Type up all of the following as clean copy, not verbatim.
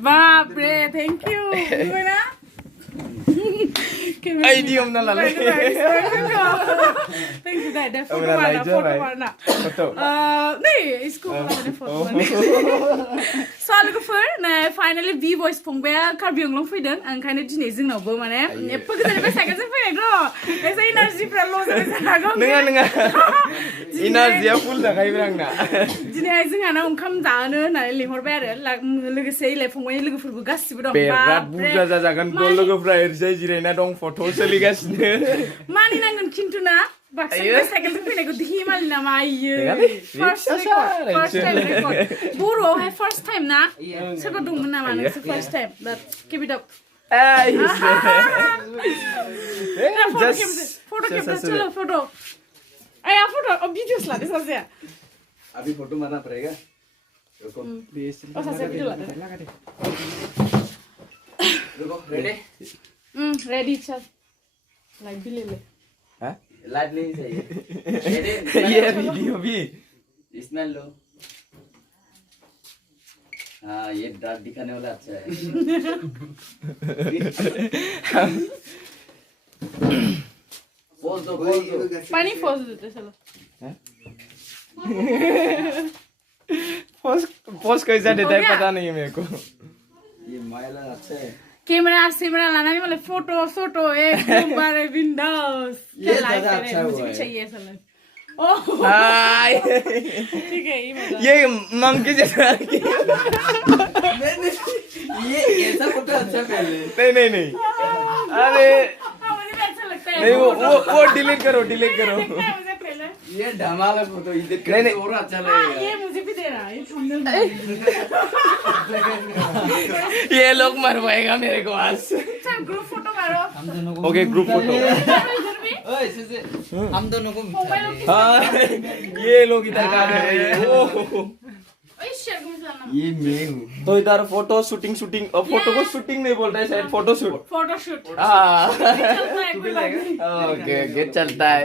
Baap re, thank you. Gimana? Ay, di om na lalay. Thank you, Dad. Foto mana? Foto mana? Foto. Nih, इसको mana foto mana? Soal gufer, nah finally B voice pungnya Karbi Anglong fiden, angkanya jenis nggak mana? Epa kita dapat second fiden bro. Esa energy perlu sekarang. Nenga. Energy full dah kayak berang na. Jenis anak ungkam dana, nah lihor bayar, lagi saya pungnya lagi furu gas sih bro. Berat buka saja kan kalau lagi flyer saya jirena dong foto seligas. Mani nangun kintu na. Baksa cycle tu pine ko dihi mal na mai. First time. Buro hai first time na. Seko dung na man first time. That keep it up. Ay. Photo चलो photo. आया photo अब videos ला दे सबसे. अभी photo मारना पड़ेगा. रुको. और सबसे वीडियो ला दे. रुको रेडी. रेडी चल. लाइट भी ले ले. हाँ? लाइट नहीं चाहिए. ये वीडियो भी. इसमें लो. हाँ ये दांत दिखाने वाला अच्छा है. पोज दो. पानी पोज देते चलो. पोज कैसा देता है पता नहीं है मेरे को. ये मायला अच्छा है. कैमरा लाना नहीं मतलब फोटो एक बार विंडोज ये ज्यादा अच्छा हुआ है. चाहिए चलो. ओह ठीक है ये मंकी जैसा. ये ऐसा फोटो अच्छा पहले. नहीं. अरे मुझे भी अच्छा लगता है. नहीं वो डिलीट करो. मुझे पहले. ये धमाल फोटो इधर नहीं. और अच्छा हाँ लगेगा. ये मुझे भी दे रहा है thumbnail. ये लोग मरवाएगा मेरे को आज. चल ग्रुप फोटो मारो. Okay group photo. इधर भी. ओए से हम दोनों को मोबाइल की. हाँ ये लोग इधर का रहे हैं. ओए शेयर को मिलाना. ये मैं हूँ. तो इधर फोटो शूटिंग फोटो को शूटिंग नहीं बोलता है शायद फोटो शूट. फोटोशूट. हाँ चलता है कोई बात नहीं. ओके चलता है.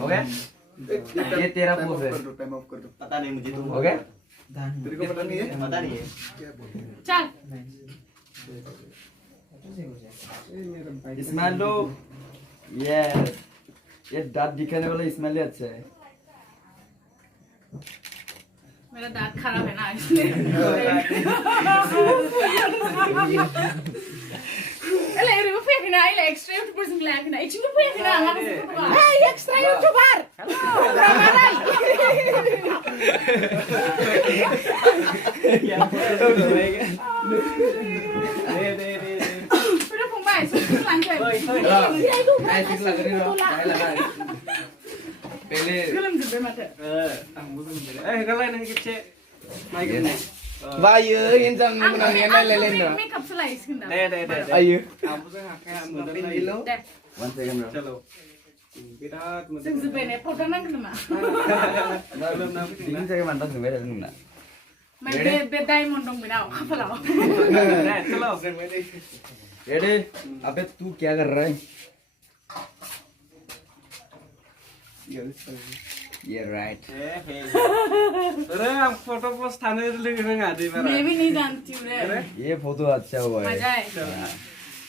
हो गया ये तेरा पोज है. पता नहीं मुझे तुम हो गया. तेरे को पता नहीं है. चल. स्मेल लो. यस ये दांत दिखाने वाला स्मेल ही अच्छा है. मेरा दांत खराब है ना इसलिए. Ele eu vou pegar na ele extra youtuber sing like na. Itu tu pegar na. Hey extra youtuber. Pero kung ba, so lang kayo. ऐसे लग रही हो. पहले Galam jube mate. Bayu injang menang yang lain na. Makeup selai skin dah. Ayu. One second चलो Sing jube ne photo nang kena. 3 second मंडा सुबह रहने ना. Mai be diamond dong binau. Apa lah? चलो रेडी. अबे तू क्या कर रहा है. ये राइट. अरे हम फोटो पोस्ट थाने लगे ना आदि बार. मैं भी नहीं जानती हूँ रे. ये फोटो अच्छा हुआ है. मजा है.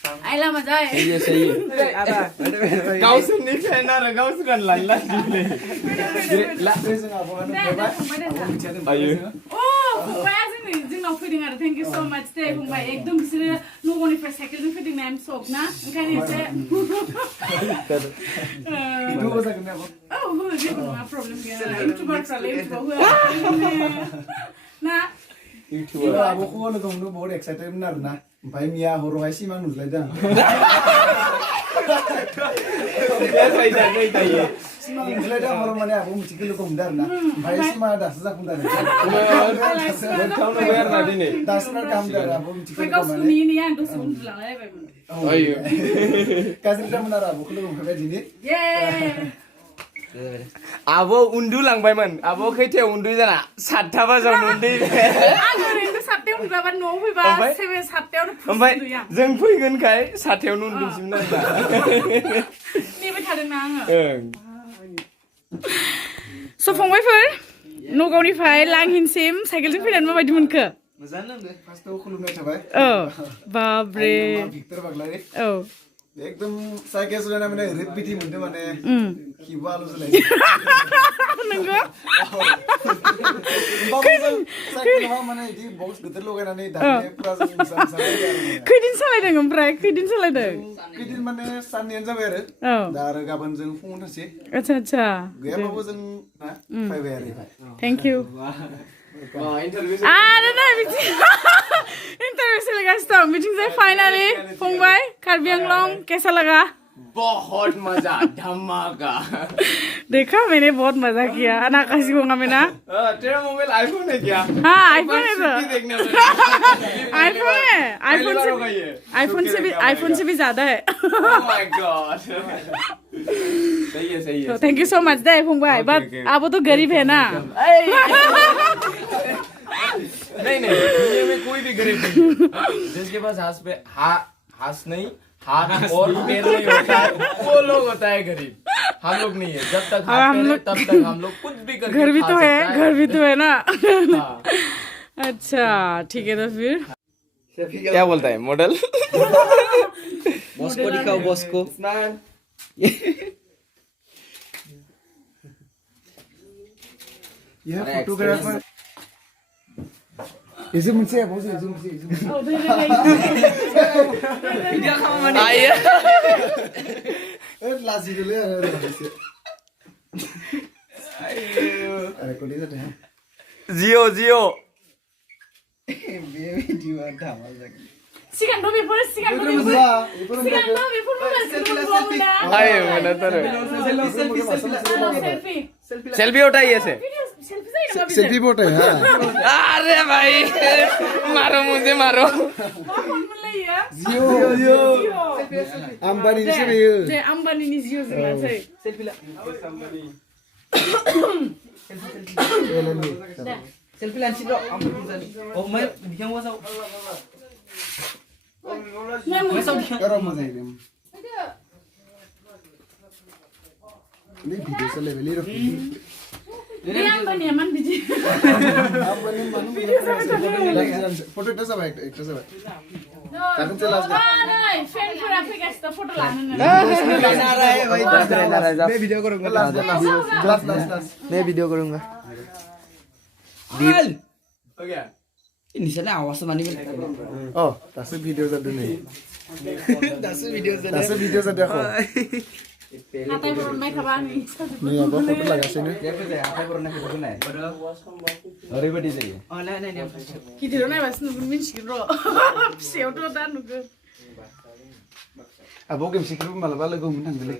आइला मजा है. ये सही है. Kau sendiri kena kau sudah lala sini. Ayu. Oh, fungbai asing ni jing nak feeding ada. Thank you so much deh fungbai. Ekdom kisah nunggu ni first cycle ni feeding naim sok na. Kan ini saya. Itu apa sih kenapa? Oh, dia pun ada problem dia. YouTuber problem bahu. Nah. YouTuber aku kau nak tunggu बहुत excited benar ना. भाई मिया हो रहा है सी मांग नुज़ले dah. Ya saya dah ये. सी मांग नुज़ले dah orang mana aku mesti kilo kau benar ना. भाई सी मांग dah sejak benar. Kau nak bayar nanti ni. dah benar kamu dah aku mesti kilo Kau kau mana. suni ni yang tu sun pulang lah. Ayu. Kasih dah benar aku kilo kau kau jadi. Yeah. Abo undu lang bayman. Abo kete undu jana. 7 bajaw undu. Aku rindu satu सातथायाव उन्दुग्राबा न'आव faba ओमफ्राय? 7-8थायावनो ओमफ्राय उन्दुयो आं जों फैगोनखाय साथायावनो उन्दुसिमोन आरो नेबाय थादोंना आङो ओं स' फंबायफोर नगावनिफ्राय लांहिनसिम साइकेलजों फैनानै माबायदि मोनखो मोजां नांदो फार्स्टआव खुलुमनाय थाबाय औ बाब्रे भिक्टर बाग्लारि औ एकदम साइकेल सालायना माने ओरैबायदि मोनदों माने खिबु आलु जुलाय नंगौ साइकेलाव माने इदि बक्स गिदिर लगायनानै दानिया पुरा जों मोसायो खैदिन सालायदों ओमफ्राय खैदिन सालायदों खैदिन माने साननैयानो जाबाय आरो औ दा आरो गाबोन जों फुङाव थांसै आच्छा आच्छा गैयाबाबो जों ना फैबाय आरो थेंक इउ इन्टारभिउ आरो नै बिदि इन्टारभिउ सोलिगासिनो दं बिथिंजाय फाइनालि फंबाय कार्बि आंलं कैसा लगा बहुत मजा धमाका देखा मैंने बहुत मजा किया अनाकाशी होगा मैं ना तेरा मोबाइल आईफोन है क्या हाँ आईफोन है तो देखने आईफोन है आईफोन से भी ज्यादा है माय गॉड सही है तो थैंक यू सो मच दे फंबाई बट अब वो तो गरीब है ना नहीं दुनिया में कोई भी गरीब नहीं जिसके पास हाथ नहीं हाथ और पैर नहीं होता है वो लोग होता है गरीब हम लोग नहीं है जब तक हाथ पैर है तब तक हम लोग कुछ भी करके घर भी खा तो सकता है घर भी तो है ना हाँ। अच्छा ठीक है तो फिर क्या बोलता है मॉडल बॉस को दिखाओ बॉस को यह फोटोग्राफर इसे मुझसे है बहुत इसे मुझसे भिडियो खाओ माने आइए लाजी के लिए अरे कोली जाते हैं जियो जियो वीडियो धमाल लगी सिगां तो बेफोर सिगां तो बेफोर आए मैंने तो सेल्फी सेल्फी उठाइए से सेल्फी बोट है हाँ अरे भाई मारो मुझे मारो जियो जियो अंबानी से भी जे अंबानी नि जियो जों लासै सेल्फी ला सेल्फी लानसै र ओ मैं दिखाऊं वासाव करो मजा एकदम नहीं वीडियो से लेवल ही रखी Ini अंबानी मन बिजी अंबानी मानो फोटो टा सब एक टा सब ताकन से लास्ट नै फ्रेन्ड फोरा फैगासिनो फटो लानो रहना रहा है भाई रहना रहा है मैं वीडियो करूंगा लास्ट लास्ट मैं वीडियो करूंगा हो गया निशाने आवाज मानी ओ दासो वीडियो जादों नै दासो वीडियो जादों खो हाथाय बरनाय खाबा आंनि नै अब फोटो लागासिनो जेबो जाया हाथाय बरना फोटो नाय ओरैबायदि जायो अ नाय नाय गिदिराव नायबासो नुगोन मिन्थिगोन र' फिसायावथ' दा नुगोन अब गेम सिखिबो मालाबा लोगो हमनो थांगोनलै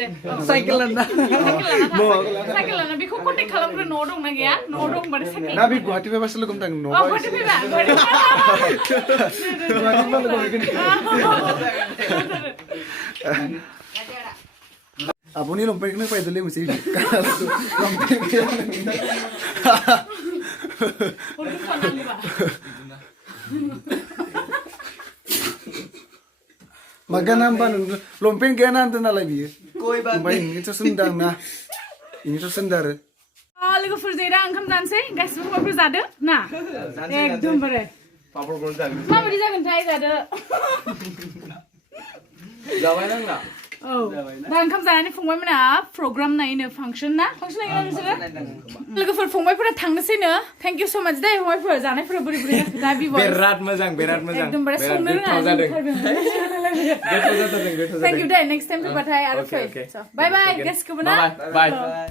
दे साइकेल लाना साइकेल लाना बेखौ कन्टेक्ट खालामग्रो न'आव दंना गैया न'आव दंबाथाय साइकेल ना बे गुवाहाटी फैबासो लोगो हमनो थांगोन अ न'आव गुवाहाटी फैबा गुवाहाटी मा लोगो हमगोन आबुनि लंपेन्टखौनो बायदोलै मोनसे Magan nambah lompen gaya nanti nalai biar. कोई बात Baik ini tuh sendang nah, ini tuh sendar. लोगोफोर जेरा ओंखाम जानोसै गासिबो हौवाफोर जादो ना एकदमबारे पापड़ कौन सा माबायदि जागोनथाय जादो जाबाय नांला औ दा ओंखाम जानानै फंबायमोना प्रग्राम नायनो फांसन नायगोन नोंसोरो लोगोफोर फंबायफोरा थांनोसैनो थेंक इउ स माच दे फंबायफोर जानायफोरा बोरै बोरै जाखो दा बिबो बिराद मोजां एकदमबारे संनो रोङा thank you they next time फैबाथाय आरो फै बाय बाय गासिखौबो ना बाय